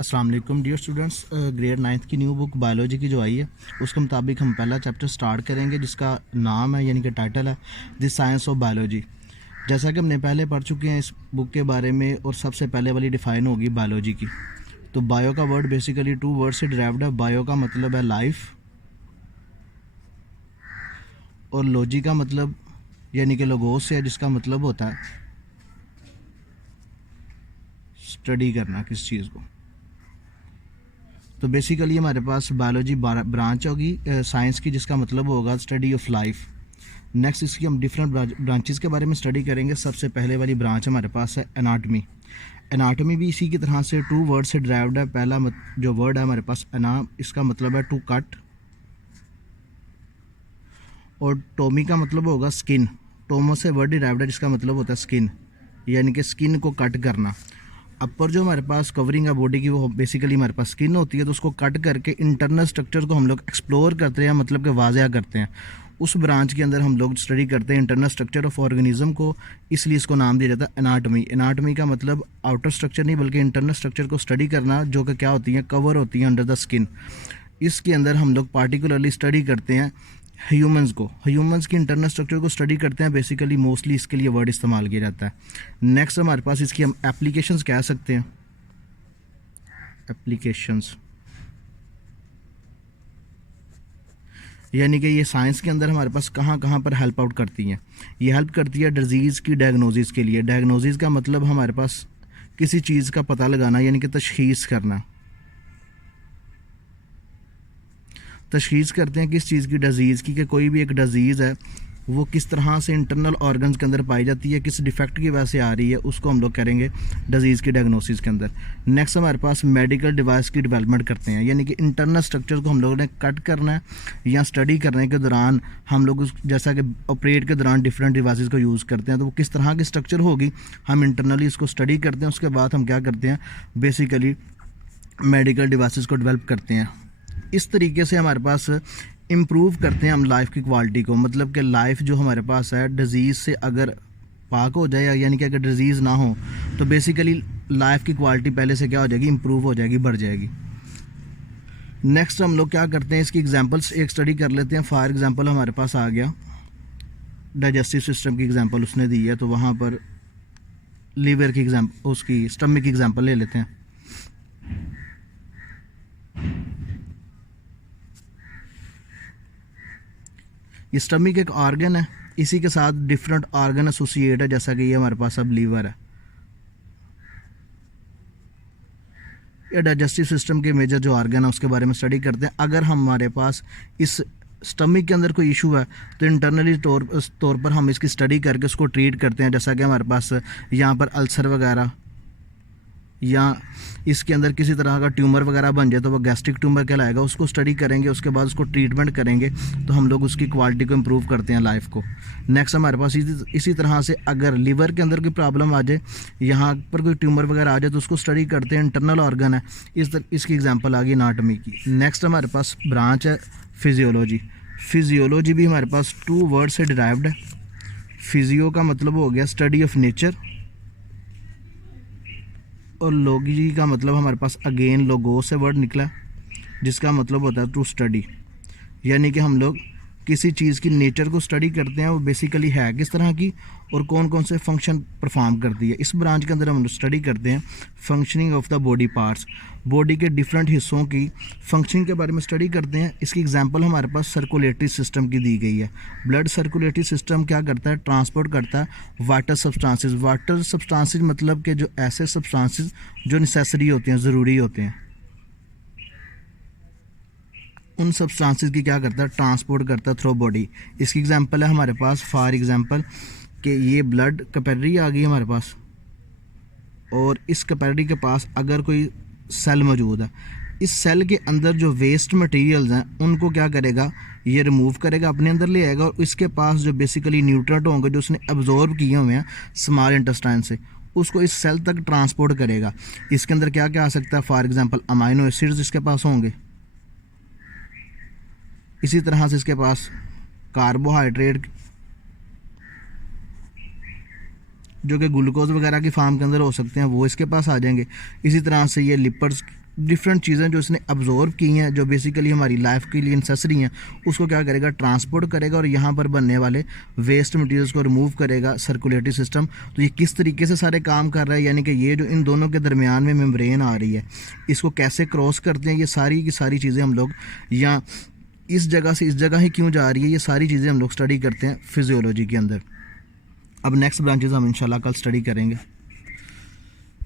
अस्सलाम वालेकुम dear students. Grade 9th की न्यू बुक बायोलॉजी की जो आई है उसके मुताबिक हम पहला चैप्टर स्टार्ट करेंगे जिसका नाम है यानी कि टाइटल है द साइंस ऑफ बायोलॉजी। जैसा कि हमने पहले पढ़ चुके हैं इस बुक के बारे में और सबसे पहले वाली डिफ़ाइन होगी बायोलॉजी की। तो बायो का वर्ड बेसिकली 2 वर्ड से डिराइव्ड है। बायो का मतलब है लाइफ और लॉजी का मतलब यानी कि लोगोस से है जिसका मतलब होता है स्टडी करना किस चीज़ को। तो बेसिकली हमारे पास बायोलॉजी ब्रांच होगी साइंस की जिसका मतलब होगा स्टडी ऑफ लाइफ। नेक्स्ट इसकी हम डिफरेंट ब्रांचेस के बारे में स्टडी करेंगे। सबसे पहले वाली ब्रांच हमारे पास है एनाटमी। एनाटमी भी इसी की तरह से 2 वर्ड से ड्राइव्ड है। पहला जो वर्ड है हमारे पास इसका मतलब है टू कट और टोमी का मतलब होगा स्किन। टोमो से वर्ड डिराइव्ड है जिसका मतलब होता है स्किन यानी कि स्किन को कट करना। अपर जो हमारे पास कवरिंग है बॉडी की वो बेसिकली हमारे पास स्किन होती है। तो उसको कट करके इंटरनल स्ट्रक्चर को हम लोग एक्सप्लोर करते हैं मतलब कि वाज़ेह करते हैं। उस ब्रांच के अंदर हम लोग स्टडी करते हैं इंटरनल स्ट्रक्चर ऑफ ऑर्गेनिज्म को, इसलिए इसको नाम दिया जाता है एनाटमी। एनाटमी का मतलब आउटर स्ट्रक्चर नहीं बल्कि इंटरनल स्ट्रक्चर को स्टडी करना जो कि क्या होती है कवर होती है अंडर द स्किन। इसके अंदर हम लोग पार्टिकुलरली स्टडी करते हैं ह्यूमंस की इंटरनल स्ट्रक्चर को स्टडी करते हैं। बेसिकली मोस्टली इसके लिए वर्ड इस्तेमाल किया जाता है। नेक्स्ट हमारे पास इसकी हम एप्लीकेशंस कह सकते हैं। एप्लीकेशंस यानी कि ये साइंस के अंदर हमारे पास कहाँ कहाँ पर हेल्प आउट करती हैं। ये हेल्प करती है डिजीज़ की डायग्नोसिस के लिए। डायग्नोसिस का मतलब हमारे पास किसी चीज़ का पता लगाना यानी कि तशखीस करना। तशखीस करते हैं किस चीज़ की, डिज़ीज़ की, कि कोई भी एक डिज़ीज़ है वो किस तरह से इंटरनल ऑर्गन्स के अंदर पाई जाती है, किस डिफेक्ट की वजह से आ रही है, उसको हम लोग करेंगे डिज़ीज़ की डायग्नोसिस के अंदर। नेक्स्ट हमारे पास मेडिकल डिवाइस की डेवलपमेंट करते हैं यानी कि इंटरनल स्ट्रक्चर को हम लोगों ने कट करना है या स्टडी करने के दौरान हम लोग जैसा कि ऑपरेट के दौरान डिफरेंट डिवाइसेस को यूज़ करते हैं तो वो किस तरह की स्ट्रक्चर होगी हम इंटरनली इसको स्टडी करते हैं। उसके बाद हम क्या करते हैं बेसिकली मेडिकल डिवाइसेस को डेवलप करते हैं। इस तरीके से हमारे पास इम्प्रूव करते हैं हम लाइफ की क्वालिटी को, मतलब कि लाइफ जो हमारे पास है डिज़ीज़ से अगर पाक हो जाए यानी कि अगर डिज़ीज़ ना हो तो बेसिकली लाइफ की क्वालिटी पहले से क्या हो जाएगी, इम्प्रूव हो जाएगी, बढ़ जाएगी। नेक्स्ट हम लोग क्या करते हैं इसकी एग्जांपल्स एक स्टडी कर लेते हैं। फॉर एग्जांपल हमारे पास आ गया डाइजेस्टिव सिस्टम की एग्जांपल उसने दी है तो वहाँ पर लीवर की एग्जांपल उसकी स्टमक की एग्जांपल ले लेते हैं। ये स्टमक एक ऑर्गन है, इसी के साथ डिफरेंट ऑर्गन एसोसिएट है जैसा कि ये हमारे पास अब लीवर है। ये डाइजेस्टिव सिस्टम के मेजर जो ऑर्गन है उसके बारे में स्टडी करते हैं। अगर हमारे पास इस स्टमक के अंदर कोई इशू है तो इंटरनली तौर पर हम इसकी स्टडी करके उसको ट्रीट करते हैं। जैसा कि हमारे पास यहाँ पर अल्सर वगैरह या इसके अंदर किसी तरह का ट्यूमर वगैरह बन जाए तो वो गैस्ट्रिक ट्यूमर कहलाएगा, उसको स्टडी करेंगे, उसके बाद उसको ट्रीटमेंट करेंगे तो हम लोग उसकी क्वालिटी को इम्प्रूव करते हैं लाइफ को। नेक्स्ट हमारे पास इसी तरह से अगर लीवर के अंदर कोई प्रॉब्लम आ जाए, यहाँ पर कोई ट्यूमर वगैरह आ जाए तो उसको स्टडी करते हैं, इंटरनल ऑर्गन है। इसकी एग्जाम्पल आ गई एनाटमी की। नेक्स्ट हमारे पास ब्रांच है फिजियोलॉजी। फिजियोलॉजी भी हमारे पास 2 वर्ड से डिराइव्ड है। फिजियो का मतलब हो गया स्टडी ऑफ नेचर और लॉजी का मतलब हमारे पास अगेन लोगो से वर्ड निकला जिसका मतलब होता है टू स्टडी यानी कि हम लोग किसी चीज़ की नेचर को स्टडी करते हैं वो बेसिकली है किस तरह की और कौन कौन से फंक्शन परफॉर्म करती है। इस ब्रांच के अंदर हम स्टडी करते हैं functioning of the body parts, body के डिफरेंट हिस्सों की फंक्शनिंग के बारे में स्टडी करते हैं। इसकी एग्जांपल हमारे पास सर्कुलेटरी सिस्टम की दी गई है। ब्लड सर्कुलेटरी सिस्टम क्या करता है, ट्रांसपोर्ट करता है वाटर सब्सटेंसेस। वाटर सब्सटेंसेस मतलब कि जो ऐसे सब्सटेंसेस जो नेसेसरी होते हैं, ज़रूरी होते हैं, उन सब्सटेंसेस की क्या करता है, ट्रांसपोर्ट करता है थ्रू बॉडी। इसकी एग्जांपल है हमारे पास फॉर एग्जांपल कि ये ब्लड कैपिलरी आ गई हमारे पास और इस कैपिलरी के पास अगर कोई सेल मौजूद है, इस सेल के अंदर जो वेस्ट मटेरियल्स हैं उनको क्या करेगा, ये रिमूव करेगा, अपने अंदर ले आएगा और इसके पास जो बेसिकली न्यूट्रिएंट होंगे जो उसने एब्जॉर्ब किए हुए हैं स्मॉल इंटेस्टाइन से उसको इस सेल तक ट्रांसपोर्ट करेगा। इसके अंदर क्या क्या आ सकता है, फॉर एग्जांपल अमाइनो एसिड्स इसके पास होंगे, इसी तरह से इसके पास कार्बोहाइड्रेट जो कि ग्लूकोज वगैरह की फार्म के अंदर हो सकते हैं वो इसके पास आ जाएंगे। इसी तरह से ये लिपिड्स डिफरेंट चीज़ें जो इसने अब्जॉर्व की हैं, जो बेसिकली हमारी लाइफ के लिए नेसेसरी हैं, उसको क्या करेगा, ट्रांसपोर्ट करेगा और यहाँ पर बनने वाले वेस्ट मटेरियल्स को रिमूव करेगा, सर्कुलेटरी सिस्टम। तो ये किस तरीके से सारे काम कर रहा है, यानी कि ये जो इन दोनों के दरमियान में मेम्ब्रेन आ रही है, इसको कैसे क्रॉस करते हैं, ये सारी की सारी चीज़ें हम लोग, या इस जगह से इस जगह ही क्यों जा रही है, ये सारी चीज़ें हम लोग स्टडी करते हैं फिजियोलॉजी के अंदर। अब नेक्स्ट ब्रांचेज हम इंशाल्लाह कल स्टडी करेंगे।